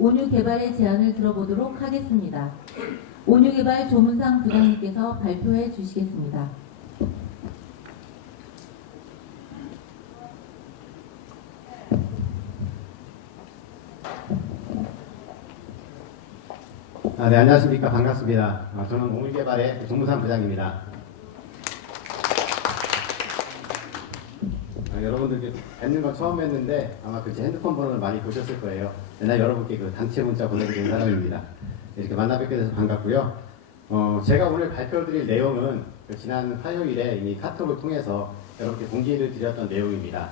온유개발의 제안을 들어보도록 하겠습니다. 온유개발 조문상 부장님께서 발표해 주시겠습니다. 네, 안녕하십니까. 반갑습니다. 저는 온유개발의 조문상 부장입니다. 여러분들 뵙는 건 처음 뵀는데 아마 제 핸드폰 번호를 많이 보셨을 거예요. 맨날 여러분께 단체 문자 보내드리는 사람입니다. 이렇게 만나 뵙게 돼서 반갑고요. 제가 오늘 발표드릴 내용은 지난 화요일에 이미 카톡을 통해서 여러분께 공지를 드렸던 내용입니다.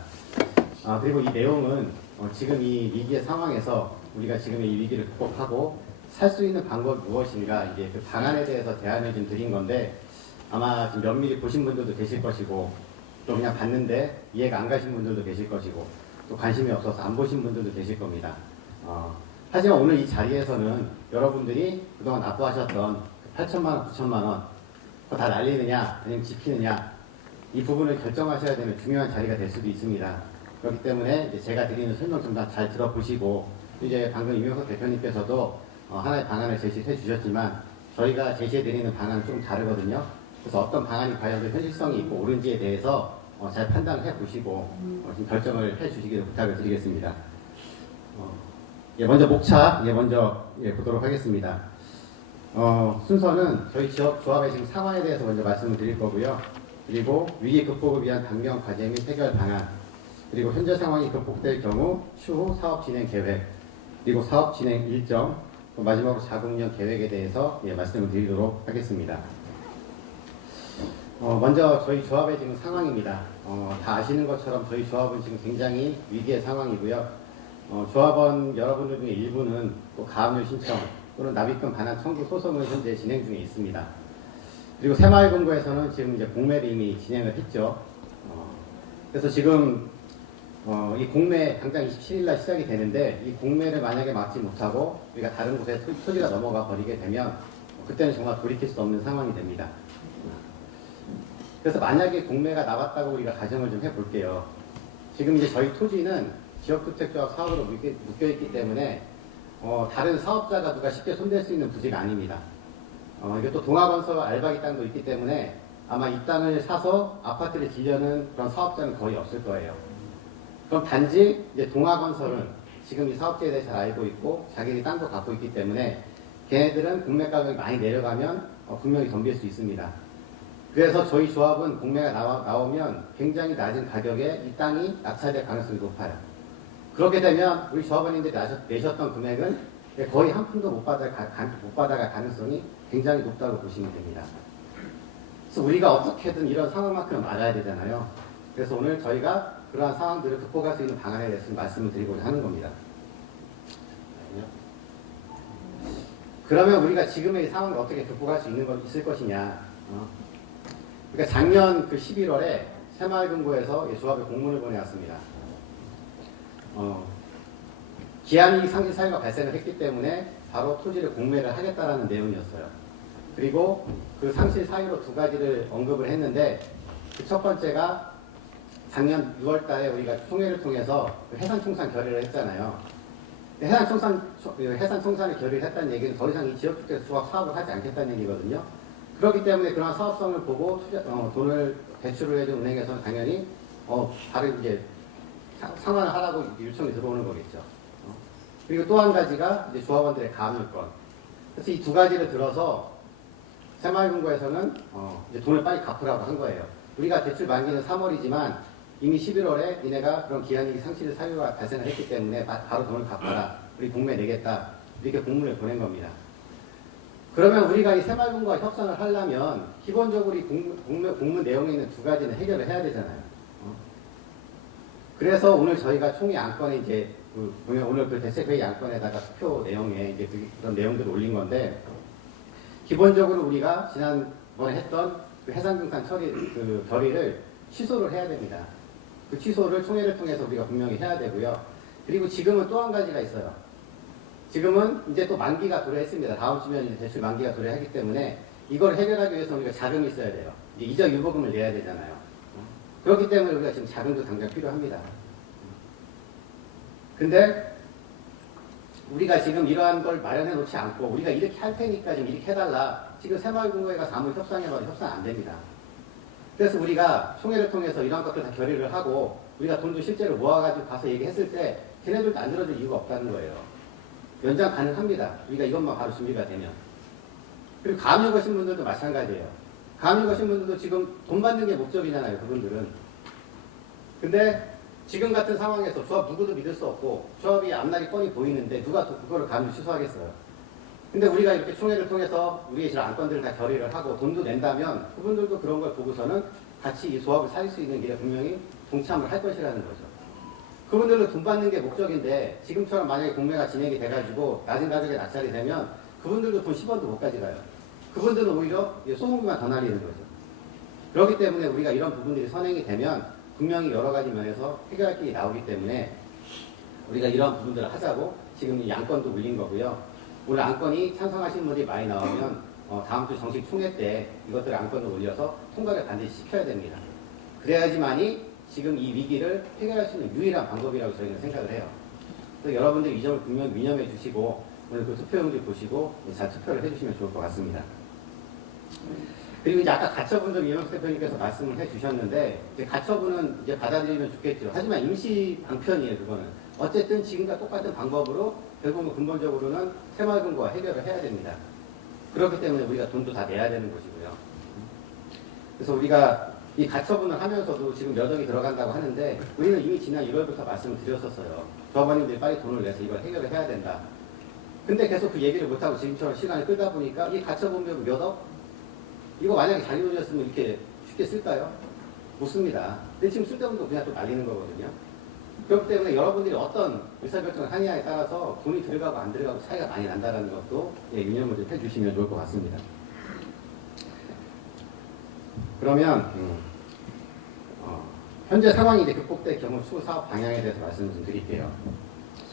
그리고 이 내용은 지금 이 위기의 상황에서 우리가 지금 이 위기를 극복하고 살 수 있는 방법이 무엇인가 이제 그 방안에 대해서 제안을 좀 드린 건데 아마 지금 면밀히 보신 분들도 계실 것이고 또 그냥 봤는데 이해가 안 가신 분들도 계실 것이고 또 관심이 없어서 안 보신 분들도 계실 겁니다. 하지만 오늘 이 자리에서는 여러분들이 그동안 납부하셨던 8천만 원, 9천만 원 그거 다 날리느냐 아니면 지키느냐 이 부분을 결정하셔야 되는 중요한 자리가 될 수도 있습니다. 그렇기 때문에 이제 제가 드리는 설명 좀 다 잘 들어보시고 이제 방금 이명석 대표님께서도 하나의 방안을 제시해 주셨지만 저희가 제시해 드리는 방안은 좀 다르거든요. 그래서 어떤 방안이 과연 현실성이 있고 옳은지에 대해서 잘 판단을 해 보시고 좀 결정을 해 주시기를 부탁을 드리겠습니다. 먼저 목차 먼저 보도록 하겠습니다. 순서는 저희 지역 조합의 지금 상황에 대해서 먼저 말씀을 드릴 거고요. 그리고 위기 극복을 위한 당면 과제 및 해결 방안, 그리고 현재 상황이 극복될 경우 추후 사업 진행 계획, 그리고 사업 진행 일정, 마지막으로 자금운영 계획에 대해서 말씀을 드리도록 하겠습니다. 먼저 저희 조합의 지금 상황입니다. 다 아시는 것처럼 저희 조합은 지금 굉장히 위기의 상황이고요. 조합원 여러분들 중에 일부는 또 가압류 신청 또는 납입금 반환 청구 소송을 현재 진행 중에 있습니다. 그리고 새마을금고에서는 지금 이제 공매를 이미 진행을 했죠. 그래서 지금 이 공매 당장 27일날 시작이 되는데 이 공매를 만약에 막지 못하고 우리가 다른 곳에 토지가 넘어가 버리게 되면 그때는 정말 돌이킬 수 없는 상황이 됩니다. 그래서 만약에 공매가 나왔다고 우리가 가정을 좀 해볼게요. 지금 이제 저희 토지는 지역주택조합 사업으로 묶여있기 때문에 다른 사업자가 누가 쉽게 손댈 수 있는 부지가 아닙니다. 이게 또 동아건설 알박이 땅도 있기 때문에 아마 이 땅을 사서 아파트를 지려는 그런 사업자는 거의 없을 거예요. 그럼 단지 이제 동아건설은 지금 이 사업체에 대해 잘 알고 있고 자기들이 땅도 갖고 있기 때문에 걔네들은 공매 가격이 많이 내려가면 분명히 덤빌 수 있습니다. 그래서 저희 조합은 공매가 나오면 굉장히 낮은 가격에 이 땅이 낙찰될 가능성이 높아요. 그렇게 되면 우리 조합원님들이 내셨던 금액은 거의 한 푼도 못 받아갈 가능성이 굉장히 높다고 보시면 됩니다. 그래서 우리가 어떻게든 이런 상황만큼은 막아야 되잖아요. 그래서 오늘 저희가 그러한 상황들을 극복할 수 있는 방안에 대해서 말씀을 드리고자 하는 겁니다. 그러면 우리가 지금의 이 상황을 어떻게 극복할 수 있을 것이냐. 그러니까 작년 11월에 새마을금고에서 조합에 공문을 보내왔습니다. 기한이익 상실 사유가 발생을 했기 때문에 바로 토지를 공매를 하겠다라는 내용이었어요. 그리고 그 상실 사유로 두 가지를 언급을 했는데 그 첫 번째가 작년 6월 달에 우리가 총회를 통해서 해산청산 결의를 했잖아요. 해산청산을 결의를 했다는 얘기는 더 이상 이 지역주택 조합 사업을 하지 않겠다는 얘기거든요. 그렇기 때문에 그런 사업성을 보고 돈을 대출을 해준 은행에서는 당연히 바로 이제 상환을 하라고 요청이 들어오는 거겠죠. 그리고 또 한 가지가 이제 조합원들의 가압류권. 그래서 이 두 가지를 들어서 새마을금고에서는 이제 돈을 빨리 갚으라고 한 거예요. 우리가 대출 만기는 3월이지만 이미 11월에 니네가 그런 기한이익 상실 사유가 발생을 했기 때문에 바로 돈을 갚아라. 우리 공매 내겠다. 이렇게 공문을 보낸 겁니다. 그러면 우리가 이 새마을금고와 협상을 하려면 기본적으로 이 공문 내용에 있는 두 가지는 해결을 해야 되잖아요. 그래서 오늘 저희가 총회 안건에 이제 오늘 그 대책회의 안건에다가 투표 내용에 이제 그런 내용들을 올린 건데 기본적으로 우리가 지난번에 했던 그 해상증산 결의를 취소를 해야 됩니다. 그 취소를 총회를 통해서 우리가 분명히 해야 되고요. 그리고 지금은 또 한 가지가 있어요. 지금은 이제 또 만기가 도래했습니다. 다음 주면 이제 대출 만기가 도래하기 때문에 이걸 해결하기 위해서 우리가 자금이 있어야 돼요. 이제 이자 유보금을 내야 되잖아요. 그렇기 때문에 우리가 지금 자금도 당장 필요합니다. 근데 우리가 지금 이러한 걸 마련해 놓지 않고 우리가 이렇게 할 테니까 좀 이렇게 해달라. 지금 새마을금고에 가서 아무리 협상해봐도 협상 안 됩니다. 그래서 우리가 총회를 통해서 이런 것들 다 결의를 하고 우리가 돈도 실제로 모아가지고 가서 얘기했을 때 걔네들도 안 들어줄 이유가 없다는 거예요. 연장 가능합니다. 우리가 이것만 바로 준비가 되면. 그리고 가압류 거신 분들도 마찬가지예요. 가압류 거신 분들도 지금 돈 받는 게 목적이잖아요. 그분들은. 근데 지금 같은 상황에서 조합 누구도 믿을 수 없고 조합이 앞날이 뻔히 보이는데 누가 또 그거를 가압류 취소하겠어요. 근데 우리가 이렇게 총회를 통해서 우리의 이런 안건들을 다 결의를 하고 돈도 낸다면 그분들도 그런 걸 보고서는 같이 이 조합을 살릴 수 있는 길에 분명히 동참을 할 것이라는 거죠. 그분들은 돈 받는 게 목적인데 지금처럼 만약에 공매가 진행이 돼가지고 낮은 가격에 낙찰이 되면 그분들도 돈 10원도 못 가져가요. 그분들은 오히려 소모기만 더 날리는 거죠. 그렇기 때문에 우리가 이런 부분들이 선행이 되면 분명히 여러 가지 면에서 해결할 길이 나오기 때문에 우리가 이런 부분들을 하자고 지금 이 안건도 올린 거고요. 오늘 안건이 찬성하시는 분들이 많이 나오면 다음 주 정식 총회 때 이것들 안건을 올려서 통과를 반드시 시켜야 됩니다. 그래야지만이 지금 이 위기를 해결할 수 있는 유일한 방법이라고 저희는 생각을 해요. 그래서 여러분들이 이 점을 분명히 위념해 주시고 오늘 그 투표용지 보시고 잘 투표를 해주시면 좋을 것 같습니다. 그리고 이제 아까 가처분 좀 이명수 대표님께서 말씀을 해주셨는데 이제 가처분은 이제 받아들이면 좋겠죠. 하지만 임시 방편이에요. 그거는 어쨌든 지금과 똑같은 방법으로 결국은 근본적으로는 새마을금고와 해결을 해야 됩니다. 그렇기 때문에 우리가 돈도 다 내야 되는 것이고요. 그래서 우리가 이 가처분을 하면서도 지금 몇 억이 들어간다고 하는데 우리는 이미 지난 1월부터 말씀을 드렸었어요. 조합원님들이 빨리 돈을 내서 이걸 해결을 해야 된다. 근데 계속 그 얘기를 못하고 지금처럼 시간을 끌다 보니까 이 가처분비가 몇 억? 이거 만약에 자기 돈이었으면 이렇게 쉽게 쓸까요? 못 씁니다. 근데 지금 쓸 때부터 그냥 또 날리는 거거든요. 그렇기 때문에 여러분들이 어떤 의사결정을 하느냐에 따라서 돈이 들어가고 안 들어가고 차이가 많이 난다는 것도 유념을 좀 해주시면 좋을 것 같습니다. 그러면 현재 상황이 이제 극복될 경우 추후 사업 방향에 대해서 말씀을 좀 드릴게요.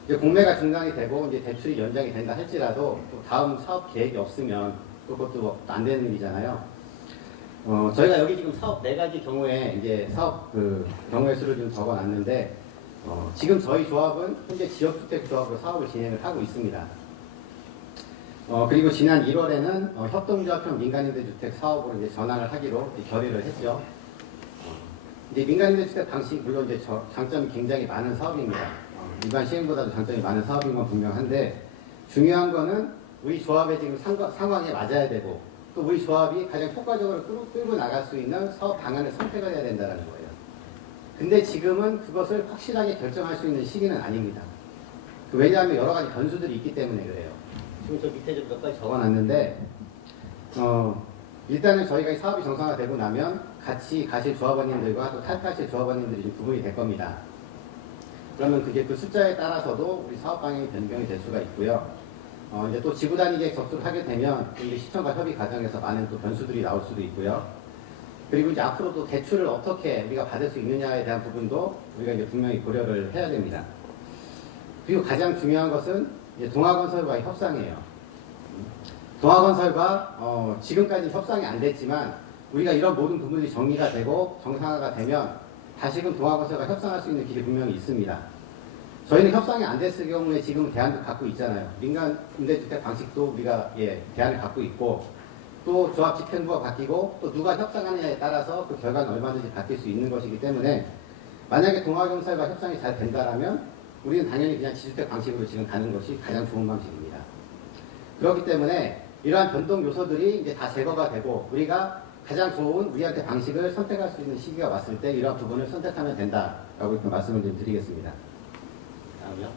이제 공매가 중단이 되고 이제 대출이 연장이 된다 할지라도 또 다음 사업 계획이 없으면 또 그것도 안 되는 일이잖아요. 저희가 여기 지금 사업 4가지 경우에 이제 사업 그 경우의 수를 좀 적어놨는데 지금 저희 조합은 현재 지역주택 조합으로 사업을 진행을 하고 있습니다. 그리고 지난 1월에는 협동조합형 민간임대주택 사업으로 이제 전환을 하기로 결의를 했죠. 이제 민간임대주택 방식 물론 이제 장점이 굉장히 많은 사업입니다. 일반 시행보다도 장점이 많은 사업인 건 분명한데 중요한 거는 우리 조합의 지금 상황에 맞아야 되고 또 우리 조합이 가장 효과적으로 끌고 나갈 수 있는 사업 방안을 선택을 해야 된다는 거예요. 근데 지금은 그것을 확실하게 결정할 수 있는 시기는 아닙니다. 왜냐하면 여러 가지 변수들이 있기 때문에 그래요. 지금 저 밑에 좀 몇 가지 적어놨는데 일단은 저희가 이 사업이 정상화되고 나면 같이 가실 조합원님들과 또 탈퇴하실 조합원님들이 좀 구분이 될 겁니다. 그러면 그게 그 숫자에 따라서도 우리 사업 방향이 변경이 될 수가 있고요. 이제 또 지구 단위 계획 접수를 하게 되면 우리 시청과 협의 과정에서 많은 또 변수들이 나올 수도 있고요. 그리고 이제 앞으로도 대출을 어떻게 우리가 받을 수 있느냐에 대한 부분도 우리가 이제 분명히 고려를 해야 됩니다. 그리고 가장 중요한 것은 이제 동아건설과의 협상이에요. 동아건설과 지금까지 협상이 안 됐지만 우리가 이런 모든 부분이 정리가 되고 정상화가 되면 다시금 동아건설과 협상할 수 있는 길이 분명히 있습니다. 저희는 협상이 안 됐을 경우에 지금 대안도 갖고 있잖아요. 민간 임대주택 방식도 우리가 대안을 갖고 있고 또 조합 집행부가 바뀌고 또 누가 협상하느냐에 따라서 그 결과는 얼마든지 바뀔 수 있는 것이기 때문에 만약에 동아건설과 협상이 잘 된다면 우리는 당연히 그냥 지주택 방식으로 지금 가는 것이 가장 좋은 방식입니다. 그렇기 때문에 이러한 변동 요소들이 이제 다 제거가 되고 우리가 가장 좋은 우리한테 방식을 선택할 수 있는 시기가 왔을 때 이러한 부분을 선택하면 된다라고 이렇게 말씀을 좀 드리겠습니다. 다음이요.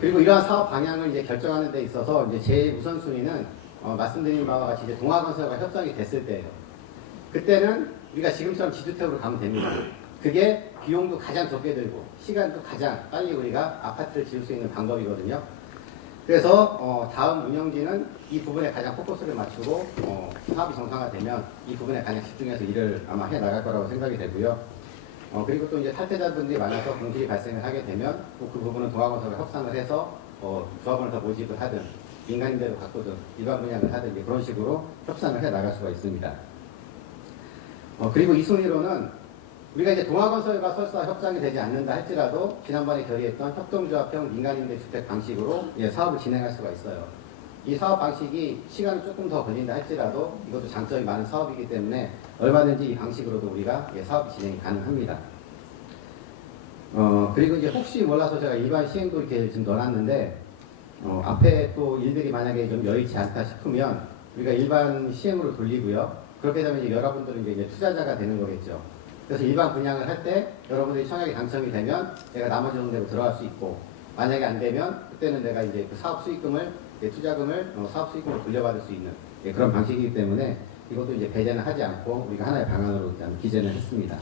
그리고 이러한 사업 방향을 이제 결정하는 데 있어서 이제 제 우선순위는 말씀드린 바와 같이 이제 동아건설과 협상이 됐을 때예요. 그때는 우리가 지금처럼 지주택으로 가면 됩니다. 그게 비용도 가장 적게 들고 시간도 가장 빨리 우리가 아파트를 지을 수 있는 방법이거든요. 그래서 다음 운영진은 이 부분에 가장 포커스를 맞추고 사업이 정상화되면 이 부분에 가장 집중해서 일을 아마 해 나갈 거라고 생각이 되고요. 그리고 또 이제 탈퇴자분들이 많아서 공실이 발생을 하게 되면 또 그 부분은 동아건설과 협상을 해서 조합원을 더 모집을 하든 민간임대로 바꾸든 일반 분양을 하든 이제 그런 식으로 협상을 해 나갈 수가 있습니다. 그리고 이 순위로는 우리가 이제 동아건설과 설사 협상이 되지 않는다 할지라도 지난번에 결의했던 협동조합형 민간임대주택 방식으로 사업을 진행할 수가 있어요. 이 사업 방식이 시간은 조금 더 걸린다 할지라도 이것도 장점이 많은 사업이기 때문에 얼마든지 이 방식으로도 우리가 사업이 진행이 가능합니다. 그리고 이제 혹시 몰라서 제가 일반 시행도 이렇게 좀 넣어놨는데 앞에 또 일들이 만약에 좀 여의치 않다 싶으면 우리가 일반 시행으로 돌리고요. 그렇게 되면 이제 여러분들은 이제 투자자가 되는 거겠죠. 그래서 일반 분양을 할 때 여러분들이 청약이 당첨이 되면 내가 나머지 정도로 들어갈 수 있고, 만약에 안 되면 그때는 내가 이제 그 사업 수익금을 투자금을 사업 수익금으로 돌려받을 수 있는 그런 방식이기 때문에 이것도 이제 배제는 하지 않고 우리가 하나의 방안으로 일단 기재는 했습니다.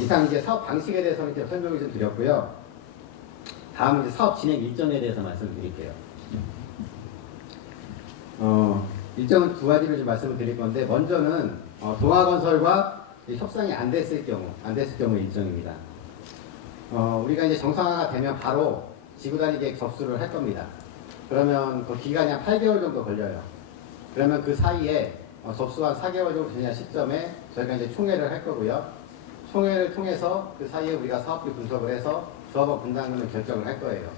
이상 이제 사업 방식에 대해서는 이제 설명을 좀 드렸고요. 다음은 이제 사업 진행 일정에 대해서 말씀드릴게요. 일정은 두 가지를 좀 말씀을 드릴 건데, 먼저는 동아건설과 협상이 안 됐을 경우 일정입니다. 우리가 이제 정상화가 되면 바로 지구단위 계획 접수를 할 겁니다. 그러면 그 기간이 한 8개월 정도 걸려요. 그러면 그 사이에 접수한 4개월 정도 되는 시점에 저희가 이제 총회를 할 거고요. 총회를 통해서 그 사이에 우리가 사업비 분석을 해서 조합원 분담금을 결정을 할 거예요.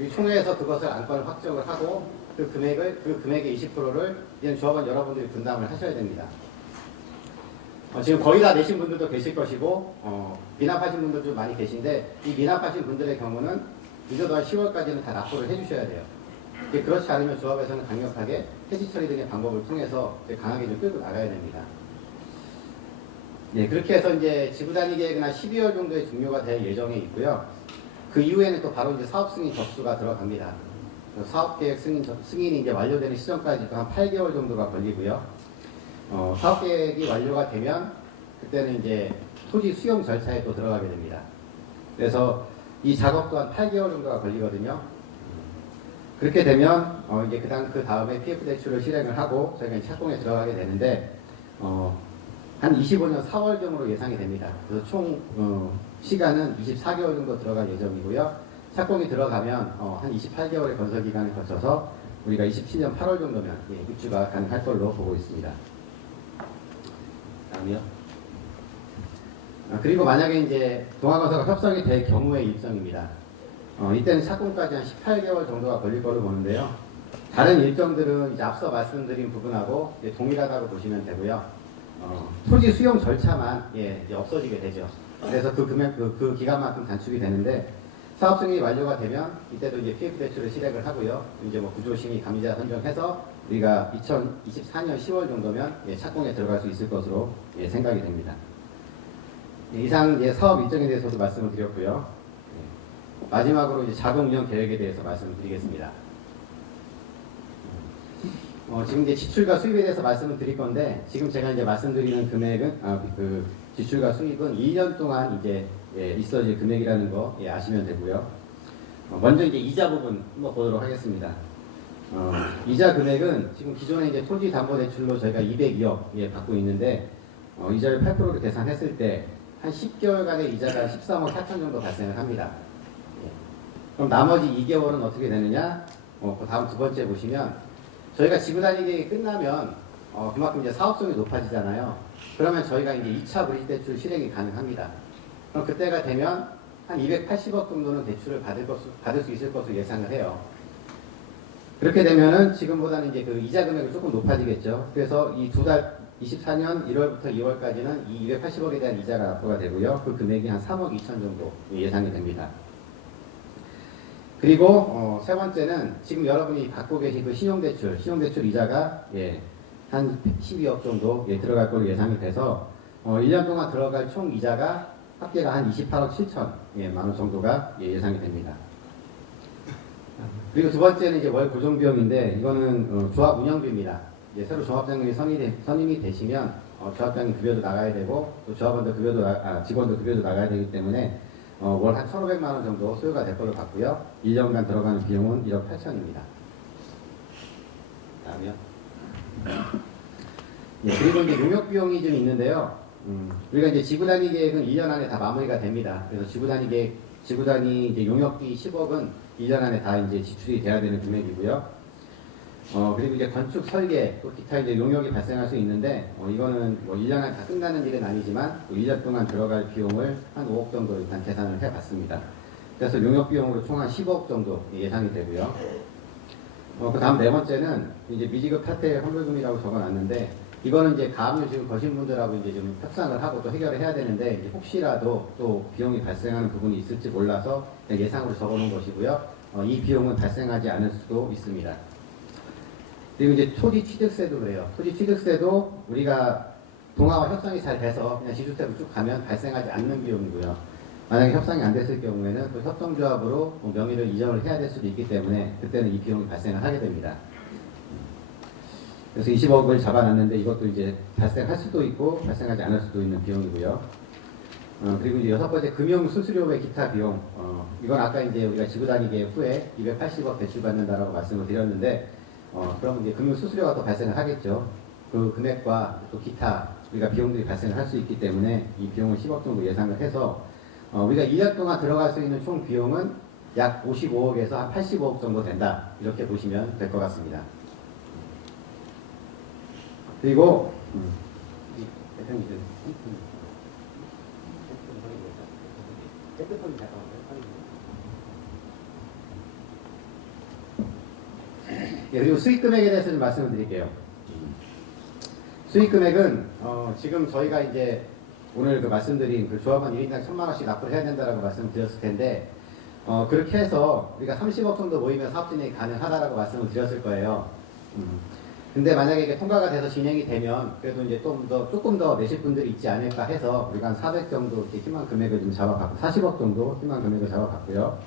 이 총회에서 그것을 안건을 확정을 하고 그 금액의 20%를 이제 조합원 여러분들이 분담을 하셔야 됩니다. 지금 거의 다 내신 분들도 계실 것이고 미납하신 분들도 많이 계신데, 이 미납하신 분들의 경우는 늦어도 한 10월까지는 다 납부를 해주셔야 돼요. 그렇지 않으면 조합에서는 강력하게 해지 처리 등의 방법을 통해서 강하게 좀 끌고 나가야 됩니다. 그렇게 해서 이제 지구단위 계획은 한 12월 정도에 종료가 될 예정에 있고요. 그 이후에는 또 바로 이제 사업 승인 접수가 들어갑니다. 사업 계획 승인이 이제 완료되는 시점까지 한 8개월 정도가 걸리고요. 사업 계획이 완료가 되면 그때는 이제 토지 수용 절차에 또 들어가게 됩니다. 그래서 이 작업 또한 8개월 정도가 걸리거든요. 그렇게 되면 이제 그 다음에 PF 대출을 실행을 하고 저희가 착공에 들어가게 되는데 한 25년 4월경으로 예상이 됩니다. 그래서 총 시간은 24개월 정도 들어갈 예정이고요. 착공이 들어가면 한 28개월의 건설 기간을 거쳐서 우리가 27년 8월 정도면 입주가 가능할 걸로 보고 있습니다. 다음이요. 그리고 만약에 이제 동아건설과 협상이 될 경우의 일정입니다. 이때는 착공까지 한 18개월 정도가 걸릴 거로 보는데요. 다른 일정들은 이제 앞서 말씀드린 부분하고 동일하다고 보시면 되고요. 토지 수용 절차만 이제 없어지게 되죠. 그래서 그 기간만큼 단축이 되는데, 사업 승인이 완료가 되면 이때도 이제 PF 대출을 실행을 하고요. 이제 뭐 구조심의 감리자 선정해서 우리가 2024년 10월 정도면 착공에 들어갈 수 있을 것으로 생각이 됩니다. 이상 사업 일정에 대해서도 말씀을 드렸고요. 마지막으로 이제 자금 운영 계획에 대해서 말씀을 드리겠습니다. 지금 이제 지출과 수입에 대해서 말씀을 드릴 건데, 지금 제가 이제 말씀드리는 금액은 그 지출과 수입은 1년 동안 이제 있어질 금액이라는 거 아시면 되고요. 먼저 이제 이자 부분 한번 보도록 하겠습니다. 이자 금액은 지금 기존에 이제 토지 담보 대출로 저희가 202억 받고 있는데, 이자를 8%로 계산했을 때 한 10개월간의 이자가 13억 4천 정도 발생을 합니다. 그럼 나머지 2개월은 어떻게 되느냐? 그 다음 두 번째 보시면, 저희가 지구단위 계획이 끝나면 그만큼 이제 사업성이 높아지잖아요. 그러면 저희가 이제 2차 브릿지 대출 실행이 가능합니다. 그럼 그때가 되면 한 280억 정도는 대출을 받을 수 있을 것으로 예상을 해요. 그렇게 되면은 지금보다는 이제 그 이자 금액이 조금 높아지겠죠. 그래서 이 24년 1월부터 2월까지는 이 280억에 대한 이자가 납부가 되고요. 그 금액이 한 3억 2천 정도 예상이 됩니다. 그리고 세 번째는 지금 여러분이 갖고 계신 그 신용대출 이자가 한 12억 정도 들어갈 걸로 예상이 돼서 1년 동안 들어갈 총 이자가 합계가 한 28억 7천 만 원 정도가 예상이 됩니다. 그리고 두 번째는 이제 월 고정비용인데, 이거는 조합 운영비입니다. 이제 새로 조합장님이 선임이 되시면 조합장님 급여도 나가야 되고, 또 조합원들 직원들 급여도 나가야 되기 때문에 월 한 1,500만 원 정도 소요가 될 걸로 봤고요. 1년간 들어가는 비용은 1억 8천입니다. 다음이요. 그리고 이제 용역 비용이 좀 있는데요. 우리가 이제 지구단위 계획은 1년 안에 다 마무리가 됩니다. 그래서 지구단위 이제 용역비 10억은 1년 안에 다 이제 지출이 돼야 되는 금액이고요. 그리고 이제 건축 설계, 또 기타 이제 용역이 발생할 수 있는데, 이거는 뭐 1년 안에 다 끝나는 일은 아니지만, 1년 동안 들어갈 비용을 한 5억 정도 일단 계산을 해봤습니다. 그래서 용역 비용으로 총 한 15억 정도 예상이 되고요. 그 다음 네 번째는 이제 미지급 탈퇴 환불금이라고 적어놨는데, 이거는 이제 가압류 지금 거신 분들하고 이제 좀 협상을 하고 또 해결을 해야 되는데, 이제 혹시라도 또 비용이 발생하는 부분이 있을지 몰라서 예상으로 적어놓은 것이고요. 이 비용은 발생하지 않을 수도 있습니다. 그리고 이제 토지 취득세도 그래요. 토지 취득세도 우리가 동아와 협상이 잘 돼서 그냥 지주택으로 쭉 가면 발생하지 않는 비용이고요. 만약에 협상이 안 됐을 경우에는 또 협동조합으로 명의를 이전을 해야 될 수도 있기 때문에 그때는 이 비용이 발생을 하게 됩니다. 그래서 20억을 잡아놨는데 이것도 이제 발생할 수도 있고 발생하지 않을 수도 있는 비용이고요. 그리고 이제 여섯 번째 금융 수수료 외 기타 비용. 이건 아까 이제 우리가 지구단위계 후에 280억 대출받는다라고 말씀을 드렸는데, 그러면 이제 금융 수수료가 또 발생을 하겠죠. 그 금액과 또 기타 우리가 비용들이 발생을 할 수 있기 때문에 이 비용을 10억 정도 예상을 해서 우리가 2년 동안 들어갈 수 있는 총 비용은 약 55억에서 한 85억 정도 된다. 이렇게 보시면 될 것 같습니다. 그리고 대표님들 그리고 수익 금액에 대해서 좀 말씀을 드릴게요. 수익 금액은 지금 저희가 이제 오늘 그 말씀드린 그 조합원 1인당 1,000만 원씩 납부를 해야 된다라고 말씀을 드렸을 텐데, 그렇게 해서 우리가 30억 정도 모이면 사업 진행이 가능하다라고 말씀을 드렸을 거예요. 근데 만약에 이게 통과가 돼서 진행이 되면 그래도 이제 조금 더 내실 분들이 있지 않을까 해서 우리가 한 400 정도 이렇게 희망 금액을 좀 잡아봤고, 40억 정도 희망 금액을 잡아봤고요.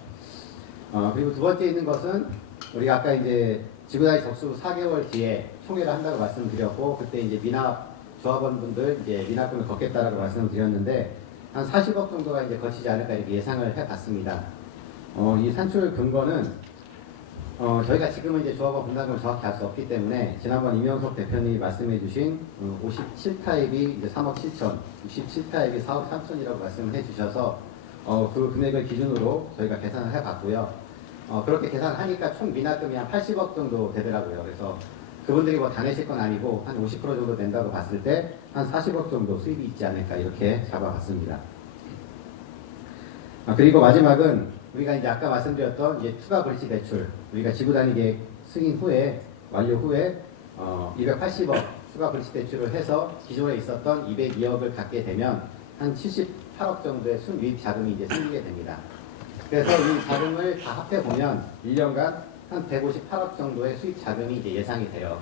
그리고 두 번째 있는 것은 우리가 아까 이제 지구단위 접수 4개월 뒤에 총회를 한다고 말씀드렸고, 그때 이제 미납 조합원분들 이제 미납금을 걷겠다라고 말씀을 드렸는데, 한 40억 정도가 이제 거치지 않을까 이렇게 예상을 해봤습니다. 이 산출 근거는 저희가 지금은 이제 조합원 분담금을 정확히 알 수 없기 때문에 지난번 이명석 대표님이 말씀해주신 57타입이 이제 3억 7천, 67타입이 4억 3천이라고 말씀을 해주셔서 그 금액을 기준으로 저희가 계산을 해봤고요. 그렇게 계산하니까 총 미납금이 한 80억 정도 되더라고요. 그래서 그분들이 뭐 다 내실 건 아니고 한 50% 정도 된다고 봤을 때 한 40억 정도 수입이 있지 않을까 이렇게 잡아봤습니다. 그리고 마지막은 우리가 이제 아까 말씀드렸던 이제 추가 불치 대출, 우리가 지구단위 계획 승인 후에 완료 후에 280억 추가 불치 대출을 해서 기존에 있었던 202억을 갖게 되면 한 78억 정도의 순유입 자금이 이제 생기게 됩니다. 그래서 이 자금을 다 합해 보면 1년간 한 158억 정도의 수입 자금이 이제 예상이 돼요.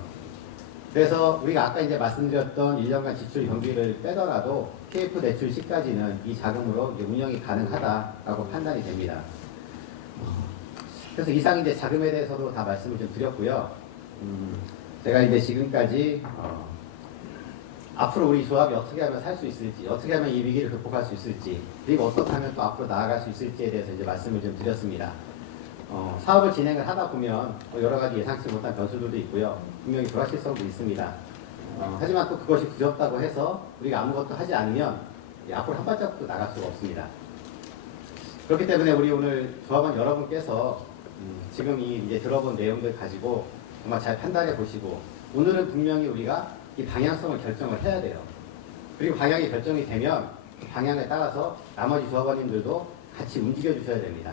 그래서 우리가 아까 이제 말씀드렸던 1년간 지출 경비를 빼더라도 PF 대출 시까지는 이 자금으로 이제 운영이 가능하다라고 판단이 됩니다. 그래서 이상 이제 자금에 대해서도 다 말씀을 좀 드렸고요. 제가 이제 지금까지 앞으로 우리 조합이 어떻게 하면 살 수 있을지, 어떻게 하면 이 위기를 극복할 수 있을지, 그리고 어떻게 하면 또 앞으로 나아갈 수 있을지에 대해서 이제 말씀을 좀 드렸습니다. 사업을 진행을 하다 보면 여러 가지 예상치 못한 변수들도 있고요. 분명히 불확실성도 있습니다. 하지만 또 그것이 두렵다고 해서 우리가 아무것도 하지 않으면 앞으로 한 발자국도 나갈 수가 없습니다. 그렇기 때문에 우리 오늘 조합원 여러분께서 지금 이제 들어본 내용들 가지고 정말 잘 판단해 보시고, 오늘은 분명히 우리가 이 방향성을 결정을 해야 돼요. 그리고 방향이 결정이 되면 그 방향에 따라서 나머지 조합원님들도 같이 움직여 주셔야 됩니다.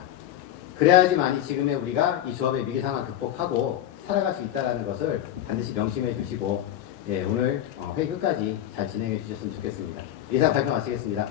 그래야지만이 지금의 우리가 이 조합의 위기 상황을 극복하고 살아갈 수 있다는 것을 반드시 명심해 주시고, 오늘 회의 끝까지 잘 진행해 주셨으면 좋겠습니다. 이상 발표 마치겠습니다.